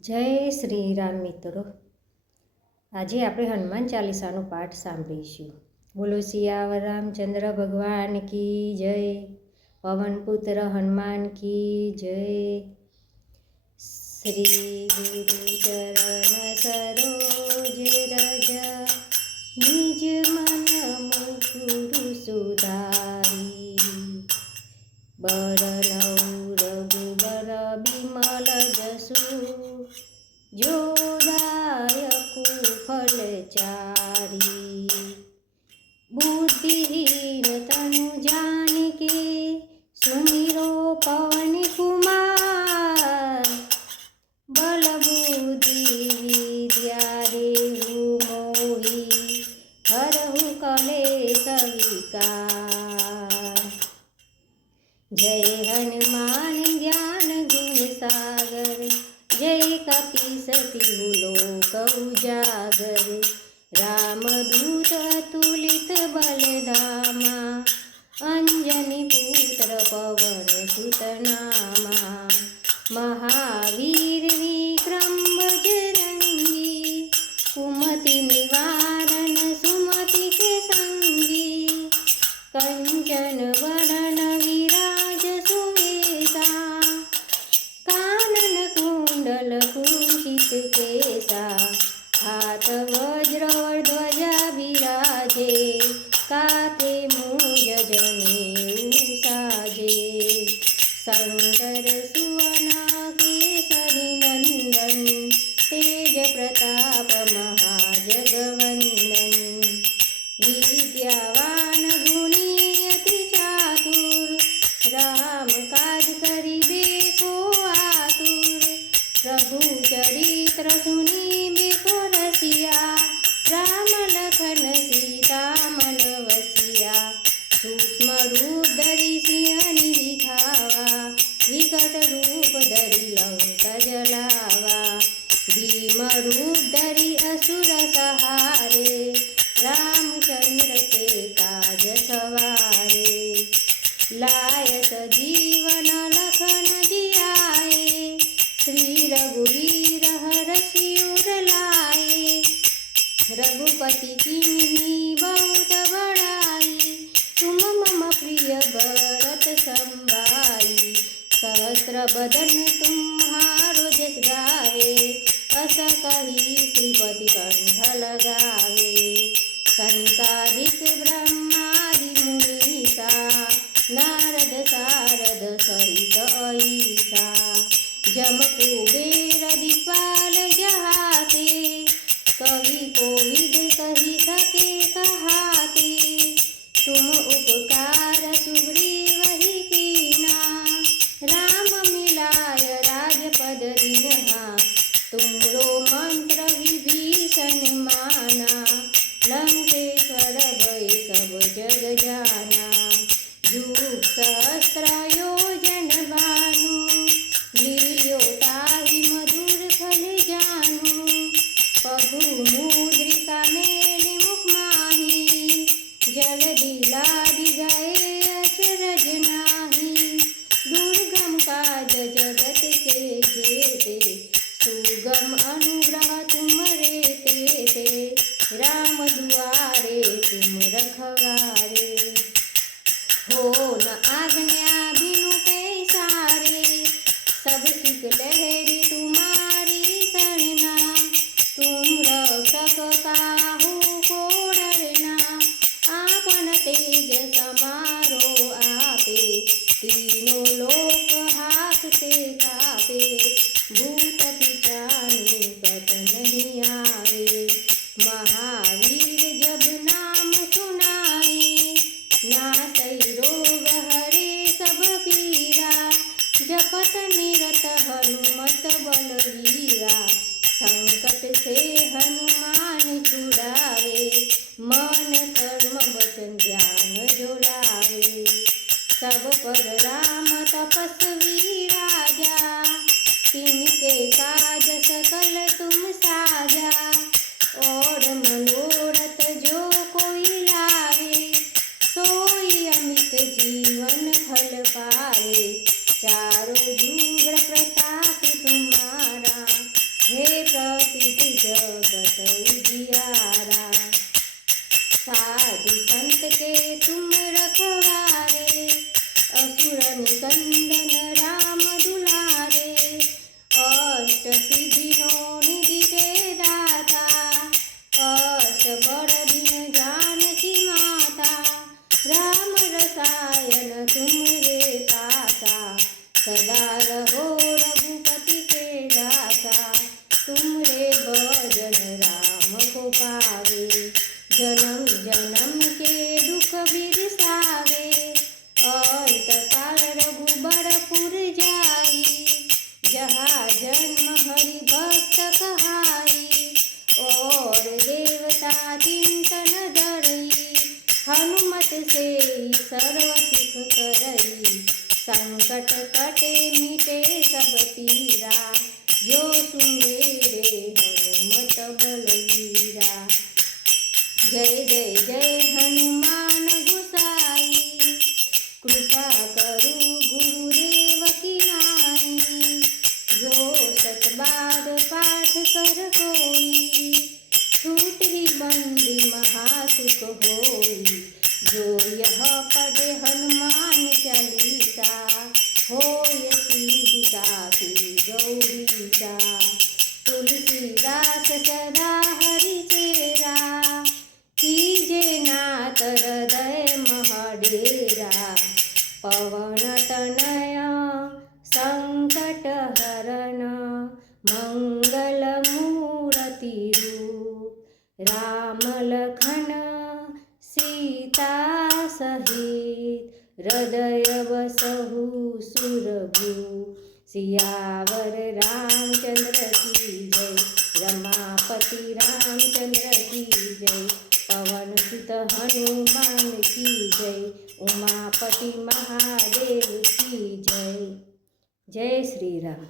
જય શ્રી રામ મિત્રો. આજે આપણે હનુમાન ચાલીસાનો પાઠ સાંભળીશું. બોલો સિયાવર રામચંદ્ર ભગવાન કી જય. પવનપુત્ર હનુમાન કી જય. શ્રી ગુરુ ચરણ સરોજ રજ નિજ મન મુકુરુ સુધારી. બરનઉ રઘુબર બિમલ જસુ जोदायकु फलचारी. बुद्धिहीन तनु जानिके सुमिरो पवन कुमार. बल बुद्धि विद्या देहु मोहि हरहु कलेश विकार. जय हनुमान ज्ञान गुण सागर जय कपीसतिहु लोक उजागर. रामदूत अतुलित बलधामा अंजनी पुत्र पवन सुत नामा. महावीर विक्रम बजरंगी कुमति निवारण सुमति के संगी. कंचन वरण विराज सुवेशा कानन कुंडल कुंचित केसा. हाथ वज्र ध्वजा विराजे काते मूज जनेऊ साजे. शंकर सुवन केसरी नंदन तेज प्रताप महाजगवंदन. विद्यावान गुणी अति चातुर राम काज करिबे को आतुर. प्रभु चरित्र सुनिबे को रसिया राम लखन सीता मन वसिया. सूक्ष्म रूप धरि सिंहनि दिखावा विकट रूप धरि लंका जलावा. भीम रूप धरि असुर सहारे रामचंद्र के काज सवारे. लाय सजीवन लखन जियाए श्री रघुवीर हरषि उर लाए. रघुपति कीन्ही बहुत बड़ाई तुम मम प्रिय भरत संभाई. सहस्र बदन तुम्हारो जस गावे अस कही श्रीपति कंठ लगावे. संकादिक ब्रह्मादि मुनीसा नारद सारद सहित ऐसा. जम कुबेर दिक्पाल जहाते कवि कोविद कही सके कहाते. तुम उपकार सुग्रीव ही कीना राम मिलाय राजपद दीन्हा. तुमरो मंत्र विभीषण माना लंकेश्वर भय सब जग जाना. युग सहस्र योजन भानु लील्यो ताहि मधुर फल जानु. पगु मुद्रिका मेलि मुख माही जलधि लादि गए अचरज नाही. दुर्गम काज जगत के जेते सुगम अनुग्रह तुमरे तेते. राम दुआरे तुम रखवारे हो न आज्ञा बिनु पैसारे. सब सिख लहरी तुम्हारी सरना तुम रक्षक काहू को डरना. आपन तेज समारो आपे तीनों लोक हाकते कापे. भूत पिचानी कट नहीं आवे महावीर जब नाम सुनाए. नासै रोग हरे सब पीरा जपत निरत हनुमत बलवीरा. संकट से हनुमान छुड़ावे मन कर्म वचन ध्यान जो लावे. सब पर राम तपस्वी राजा तिनके काज सकल तुम साजा. और मनोरथ जो कोई लावे सोई अमित जीवन फल पावे. चारों जुग प्रताप तुम्हारा जहाँ जन्म हरि भक्त कहाई, और देवता चिंतन धरई, हनुमत से सर्व सुख करई, संकट कटे मिटे सब पीरा, जो सुमेरे हनुमत बलवीरा। जय जय जय हनुमान गोसाई, कृपा करु गुरुदेव की नाई, जो सतबार पाठ कर कोई, छूट ही बंदी महासुख होई, जो यह पढ़े हनुमान चालीसा, होय सिद्धि साखी गौरीसा। तुलसीदास सदा हरि चेरा, कीजे नाथ हृदय महडेरा, पवन तनय संकट हरण, मंगल मूर्ति रूप, राम लखन सीता सहित, हृदय बसहु सुरभूप। सियावर रामचंद्र की जय, रमापति रामचंद्र की जय, पवन सुत हनुमान की जय, उमापति महादेव की जय। जय श्री राम।